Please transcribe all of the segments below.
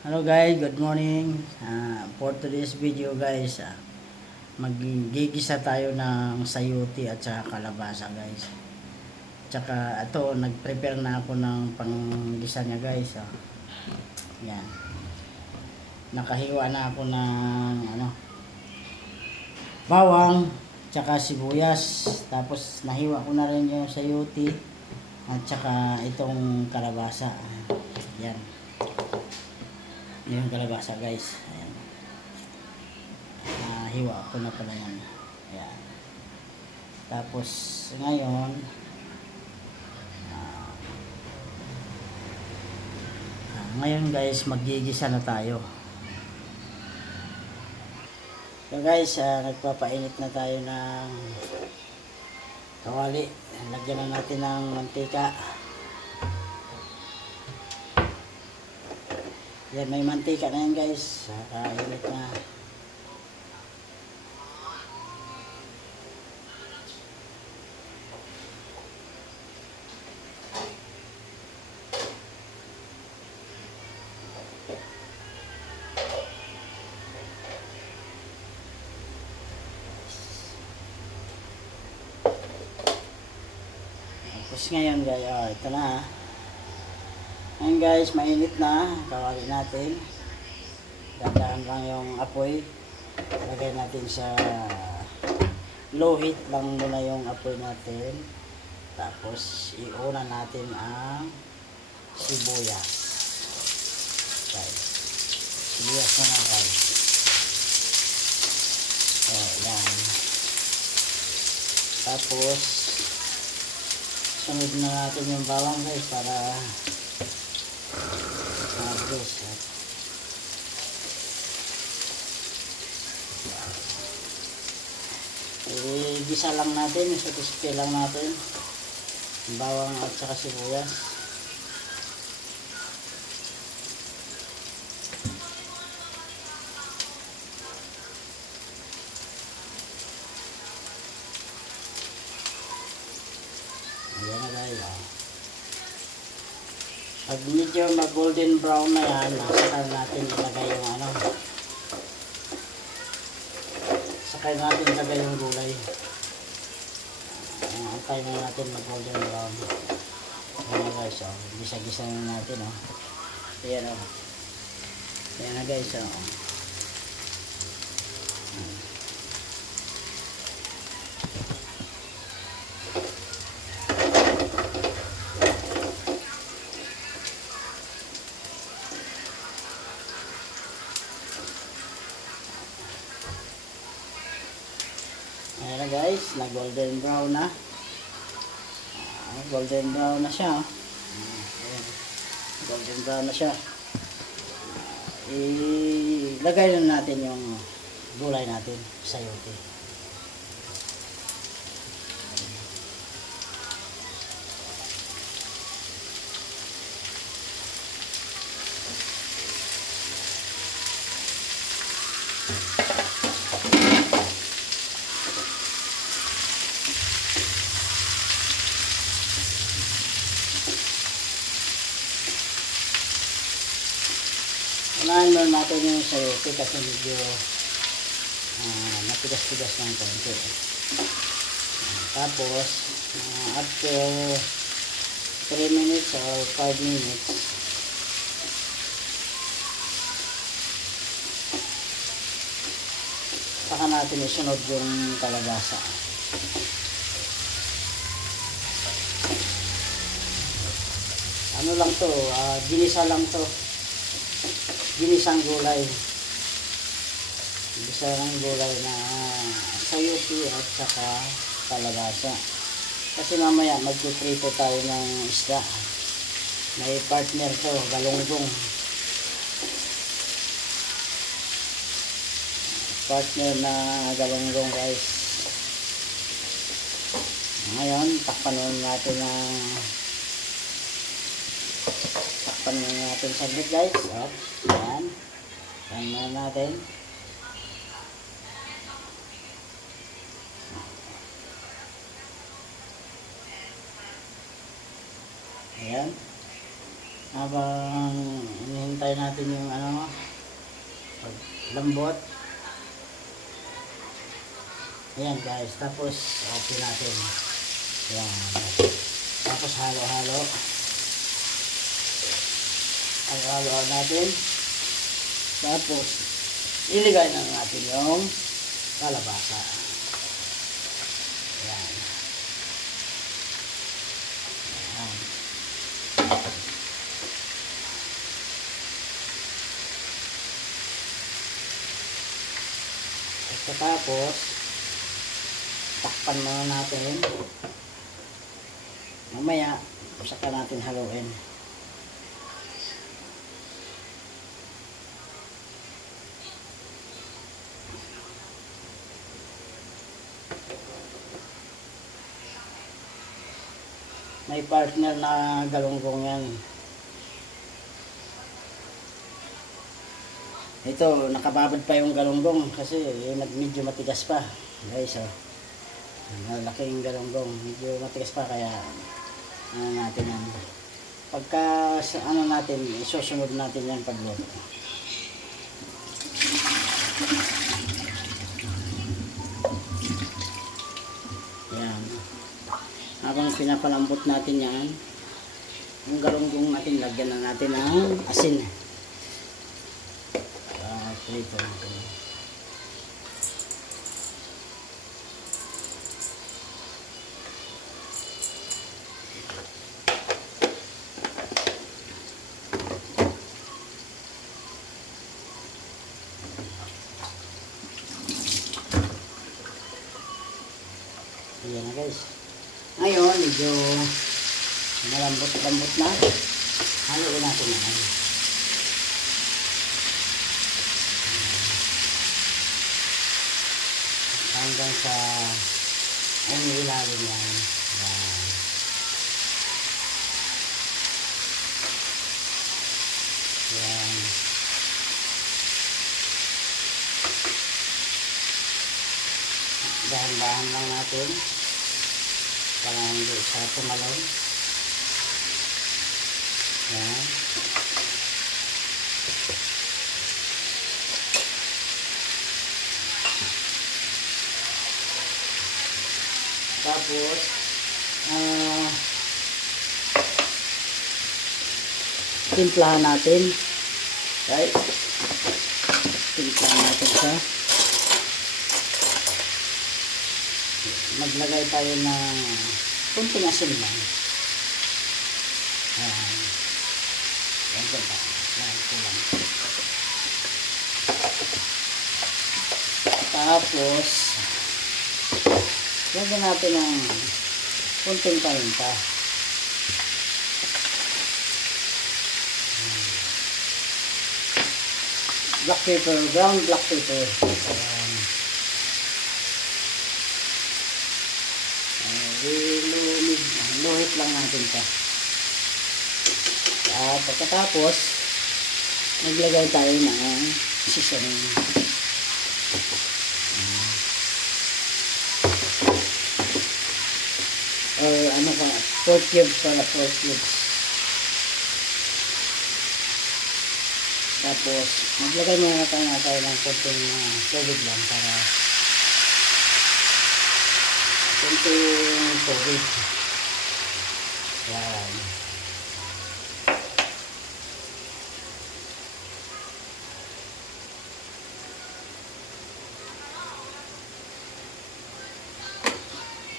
Hello guys, good morning. For today's video guys, maggigisa tayo ng sayote at saka kalabasa guys. Tsaka ito, nag-prepare na ako ng panggisa niya guys. Yan. Nakahiwa na ako ng bawang, tsaka sibuyas. Tapos nahiwa ko na rin yung sayote at saka itong kalabasa. Yan. Yung kalabasa guys. Ayan. Hiwa ko na pala yan. Ayan. Tapos ngayon guys, maggigisa na tayo. So guys, nagpapainit na tayo ng kawali. Lagyan na natin ng mantika. Yan, may mantika na yan guys. Kainit na. Tapos ngayon guys, ito na. Ngayon guys, mainit na. Kawali natin. Dandahan lang yung apoy. Lagay natin sa low heat lang muna yung apoy natin. Tapos iuna natin ang sibuyas. Guys. Sibuyas na lang guys. So, yan. Tapos sunod na natin yung bawang guys para mabilis. Gisa lang natin, isip-isipin lang natin bawang at saka sibuyas. Ayan na guys. Pag medyo mag golden brown na yan, saka natin ilagay yung saka natin ilagay yung gulay. Antay na natin mag golden brown. Ayan na guys, gisa-gisa na natin. Ayan ayan na guys. Ayan na guys, na golden brown na. Golden brown na siya. Ayan. Golden brown na siya. Ilagay na natin yung gulay natin, sayote. Unahin mo natin yung sayote kasi medyo matigas-tigas ng konti. Tapos after 3 minutes or 5 minutes saka natin isunod yung kalabasa. Ano lang to, ginisa lang to. Ginisang gulay. Ginisang gulay na sayote at saka kalabasa. Kasi mamaya magpiprito tayo ng isda. May partner to, galunggong. Partner na galunggong guys. Ngayon, takpan natin saglit guys. Yan. Yan natin. Ayan. Habang hinihintay natin yung ano, lambot. Ayan guys, tapos open natin. Ayan. Tapos halo-halo. Halo-halo natin. Tapos iligay na natin yung kalabasa. Ayan. Ayan. Tapos takpan muna natin. Mamaya saka natin haluin. May partner na galunggong yan. Ito, nakababad pa yung galunggong kasi medyo matigas pa. Guys, oh. Malaking galunggong, medyo matigas pa kaya ano natin yan. Pagka ano natin, isusunod natin yan pagluto. Yan. Habang pinapalambot natin yan, yung galunggong natin, lagyan na natin ng asin. Prito natin. Ayan na guys. Ngayon, medyo malambot-lambot na. Haluin natin yan. Hanggang sa ang ilalim yan. Yan. Yan. Dahan-dahan lang natin para hindi siya tumalon. Yan. Tapos timplahan natin. Right? Timplahan natin siya. Maglagay tayo ng kunting asin lang. Ayan. Yan ba? Yan, kulang. Tapos lagyan natin ng kunting paminta. Black pepper, brown black pepper. Luhit lang natin ito. At pagkatapos, naglagay tayo ng seasoning. Or ano ka, 4 cubes para 4 cubes. Tapos, maglagay muna tayo ng konting tubig lang para konting tubig. Yan.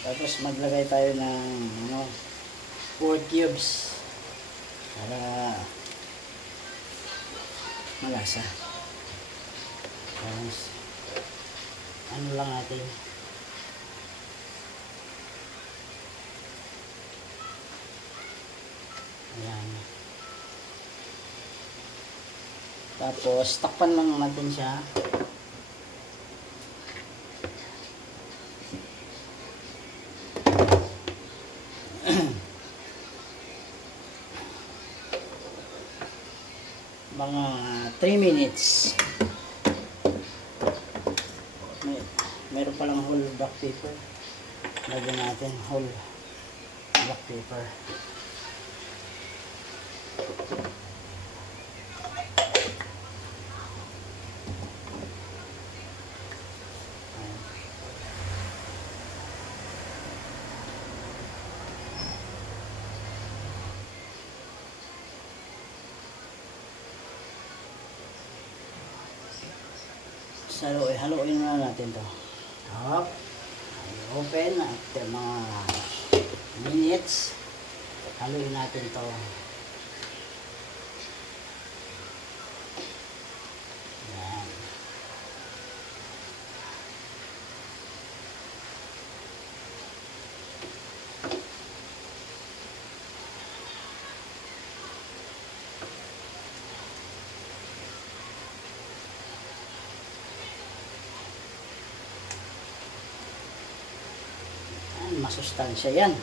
Tapos maglagay tayo ng 4 cubes para malasa. Tapos ano lang natin, ayan. Tapos takpan lang natin siya. Mga 3 minutes. Meron palang whole black pepper. Lagyan natin whole black pepper. haluin na natin to. Up. Open after mga minutes. Haluin natin to. Yan. Masustansya yan.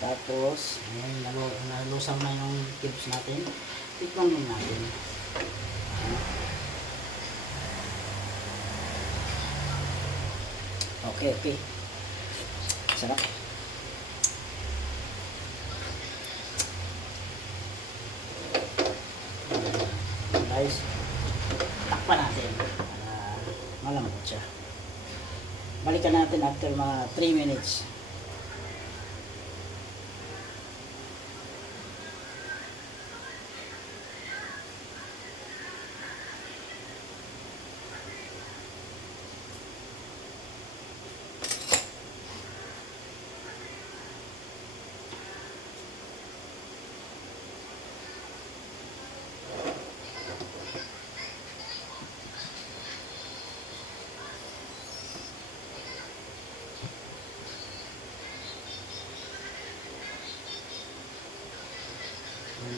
Tapos, ayan, nalusang na yung cubes natin. Tikman din natin. Okay. Sarap. Guys, takpan natin para malambot siya. Balikan natin after mga 3 minutes.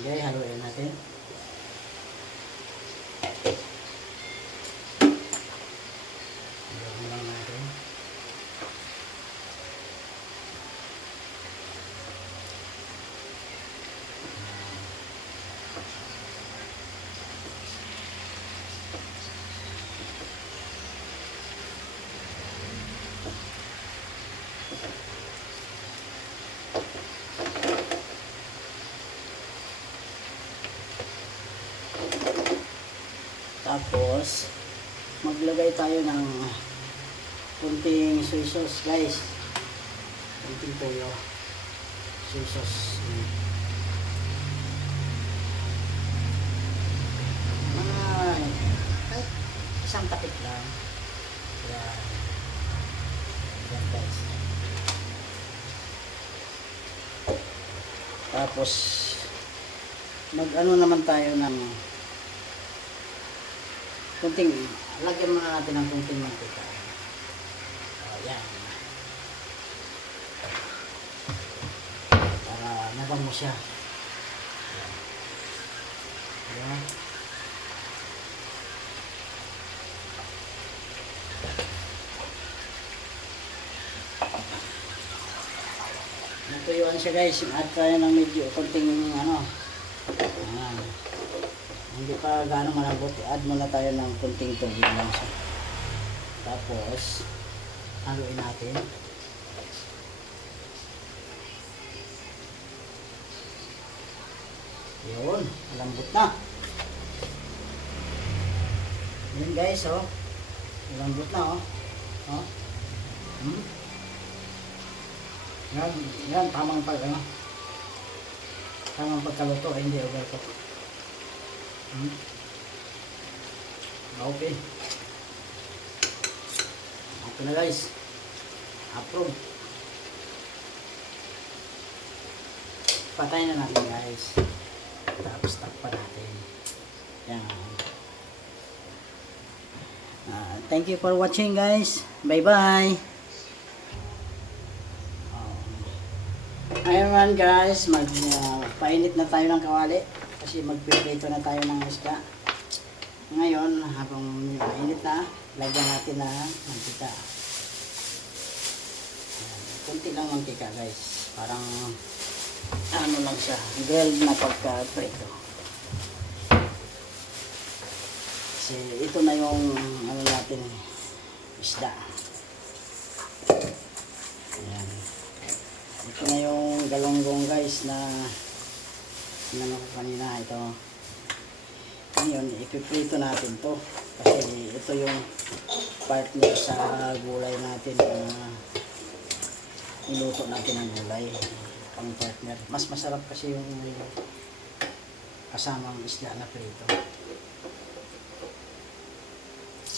Okay, haluin natin. Haluin lang natin. Tapos, maglagay tayo ng kunting soy sauce, guys. Kunting toyo. Soy sauce. Mga, kahit isang tapit lang. Yan. Yan, guys. Tapos, mag-ano naman tayo ng kunting, lagyan muna natin ng kunting mantika. Ayan. Para mabango siya. Ayan. Natuyuan siya, guys. Add tayo ng medyo kunting ano. Ayan. Hindi pa gaano malambot, add muna tayo ng kunting tubig lang siya. Tapos, haluin natin. Yun, malambot na. Yun, guys, oh. Malambot na, oh. Oh. Yan, tamang tamang pagkaluto, hindi overcook. Okay. Okay na, guys. Approve. Patayin na natin, guys. Tapos takpan natin. Yan. Thank you for watching, guys. Bye-bye. Ayun, guys. Painit na tayo ng kawali. Kasi magpipito na tayo ng isda. Ngayon, habang mainit na, lagyan natin na mantika. Kunti lang mantika, guys. Parang ano lang siya, grilled na pagka-prito. Kasi ito na yung ano natin, isda. Ayan. Ito na yung galonggong, guys, na sinama ko kanina. Ito ngayon ipiprito natin to kasi ito yung partner sa gulay natin na niluto natin ng gulay pang partner. Mas masarap kasi yung kasamang isda na prito.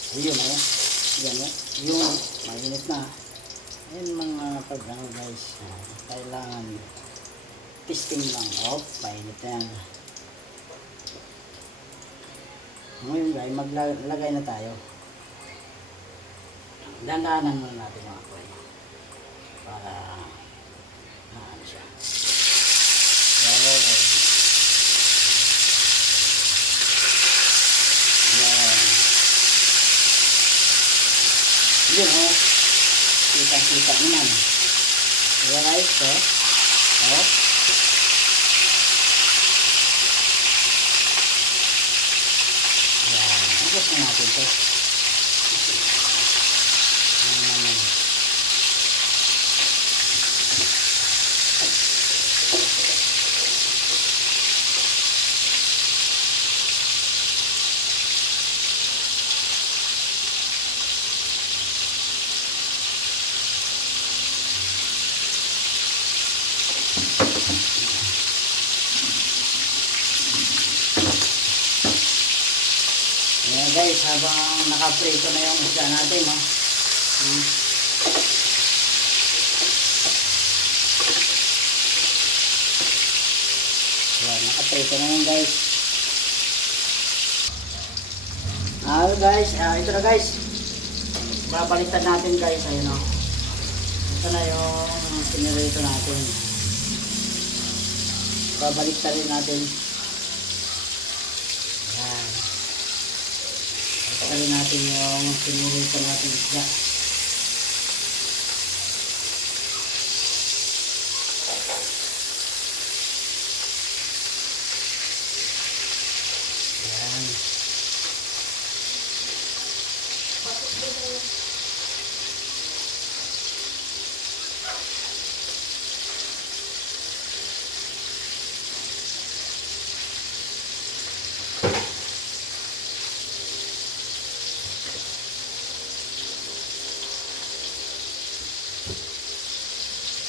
Ayun oh. Yan oh. Yung mainit na. Ayun mga pag ano guys. Kailangan testing lang. Oh, mainit na yan. Ngayon guys, maglagay na tayo. Dandanan muna natin mga apoy. Para ano siya. Yan. Yan. Yun oh. Kita-kita naman. Diba guys? Oh. Oh. Yan. Tapos na natin ito. Ayan guys, habang nakaprito na yung isda natin, no? Ayan, nakaprito na yun guys. Guys, ito na guys. Babaliktad natin guys, ayun o. Ito na yung pinirito natin. Babaliktad rin natin. Ayan. Baliktarin natin yung pinirito natin isda. Ayan.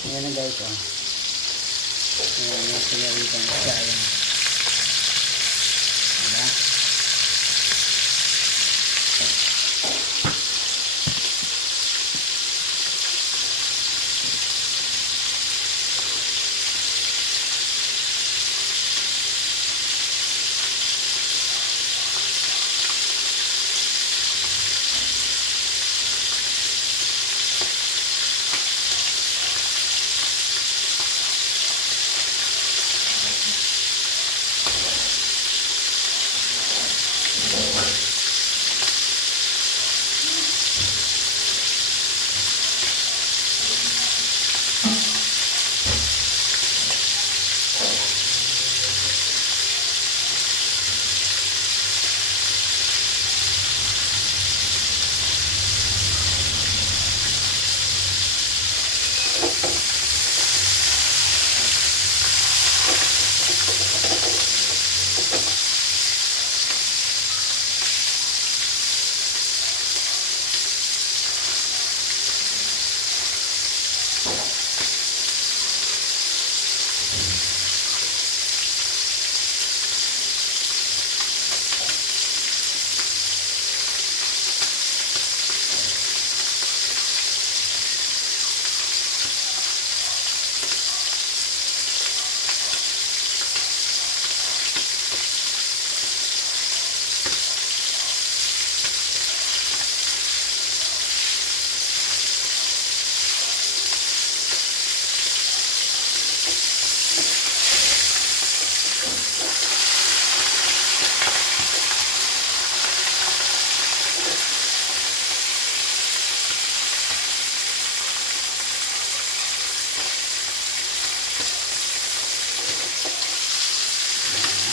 Ayan na guys, oh. Ayan yung pinirito ng isda. Ayan. Diba?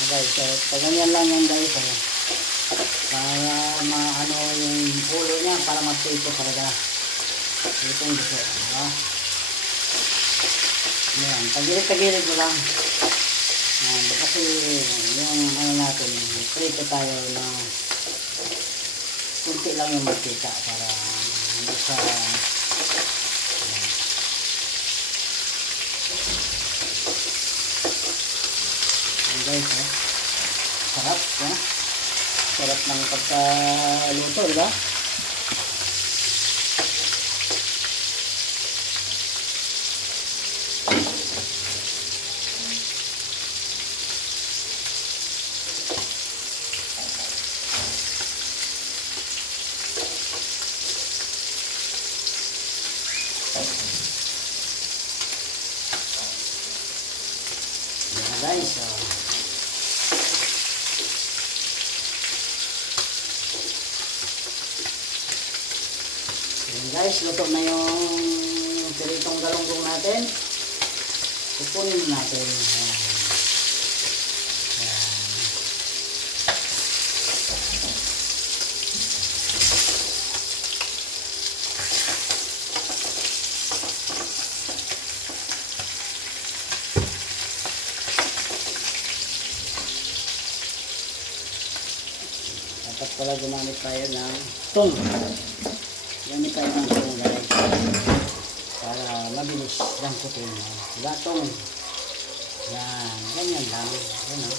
Guys, so paganyan lang yan guys, oh. Para maano yung ulo niya, para mag-tape talaga itong gusto, diba? Ayan, tagilid-tagilid mo lang. Ayan, kasi yung ano natin, prito tayo na kunti lang yung makita para hindi sa guys, sarap, sarap ng pagkaluto, diba? Guys, luto na yung piritong galunggong natin. Ipunin na natin. Ayan. Ayan. Dapat pala gumamit tayo ng tong. Gamit tayo ng tong guys. Para mabilis dangkutin. Gatong. Yan. Ganyan lang. Yan o.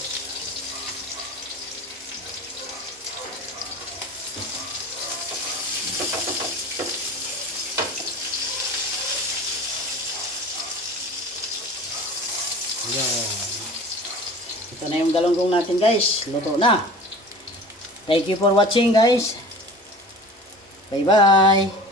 Yan. Ito na yung galunggong natin guys. Luto na. Thank you for watching guys. Bye bye.